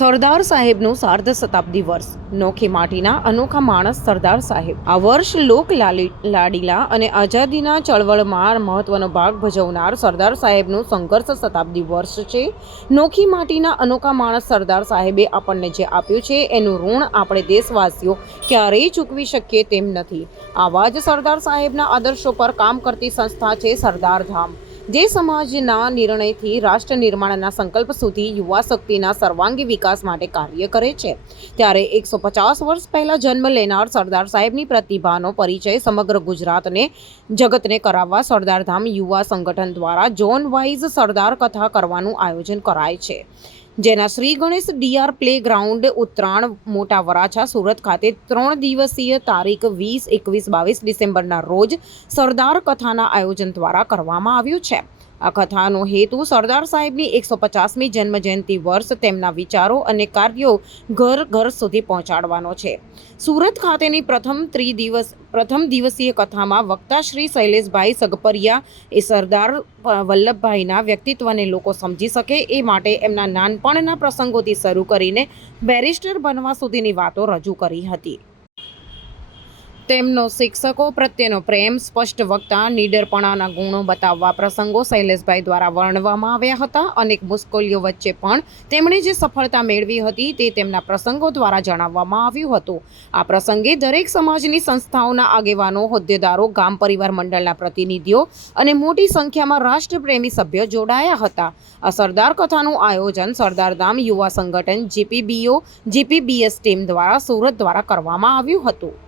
સરદાર સાહેબનું સાર્ધ શતાબ્દી વર્ષ. નોખી માટીના અનોખા માણસ સરદાર સાહેબ. આ વર્ષ લોક લાલી- લાડીલા અને આઝાદીના ચળવળમાં મહત્વનો ભાગ ભજવનાર સરદાર સાહેબનું સંઘર્ષ શતાબ્દી વર્ષ છે. નોખી માટીના અનોખા માણસ સરદાર સાહેબે આપણને જે આપ્યું છે, એનું ઋણ આપણે દેશવાસીઓ ક્યારેય ચૂકવી શકીએ તેમ નથી. આવા જ સરદાર સાહેબના આદર્શો પર કામ કરતી સંસ્થા છે સરદાર ધામ જે સમાજના નિર્ણયથી રાષ્ટ્ર નિર્માણના સંકલ્પ સુધી યુવા શક્તિના સર્વાંગી વિકાસ માટે કાર્ય કરે છે. ત્યારે એકસો પચાસ વર્ષ પહેલાં જન્મ લેનાર સરદાર સાહેબની પ્રતિભાનો પરિચય સમગ્ર ગુજરાતને, જગતને કરાવવા સરદારધામ યુવા સંગઠન દ્વારા ઝોન વાઇઝ સરદાર કથા કરવાનું આયોજન કરાય છે. જેના Shri Ganesh DR playground Uttarayan Mota Varachha Surat ખાતે ત્રણ દિવસીય તારીખ વીસ, એકવીસ, બાવીસ ડિસેમ્બરના રોજ સરદાર કથાના આયોજન દ્વારા કરવામાં આવ્યું છે. આ કથાનો હેતુ સરદાર સાહેબની એકસો પચાસમી જન્મ જયંતિ વર્ષ તેમના વિચારો અને કાર્યો ઘર ઘર સુધી પહોંચાડવાનો છે. સુરત ખાતેની પ્રથમ ત્રિદિવસ પ્રથમ દિવસીય કથામાં વક્તા શ્રી શૈલેષભાઈ સગપરિયા એ સરદાર વલ્લભભાઈના વ્યક્તિત્વને લોકો સમજી શકે એ માટે એમના નાનપણના પ્રસંગોથી શરૂ કરીને બેરિસ્ટર બનવા સુધીની વાતો રજૂ કરી હતી. તેમનો શિક્ષકો પ્રત્યેનો પ્રેમ સ્પષ્ટ વક્તા, નીડરપણાના ગુણો બતાવવા પ્રસંગો શૈલેષભાઈ દ્વારા વર્ણવવામાં આવ્યા હતા. અનેક મુશ્કેલીઓ વચ્ચે પણ તેમણે જે સફળતા મેળવી હતી તે તેમના પ્રસંગો દ્વારા જણાવવામાં આવ્યું હતું. આ પ્રસંગે દરેક સમાજની સંસ્થાઓના આગેવાનો, હોદ્દેદારો, ગામ પરિવાર મંડળના પ્રતિનિધિઓ અને મોટી સંખ્યામાં રાષ્ટ્રપ્રેમી સભ્યો જોડાયા હતા. આ સરદાર કથાનું આયોજન સરદારધામ યુવા સંગઠન, જીપીબીઓ, જીપીબીએસ ટીમ દ્વારા, સુરત દ્વારા કરવામાં આવ્યું હતું.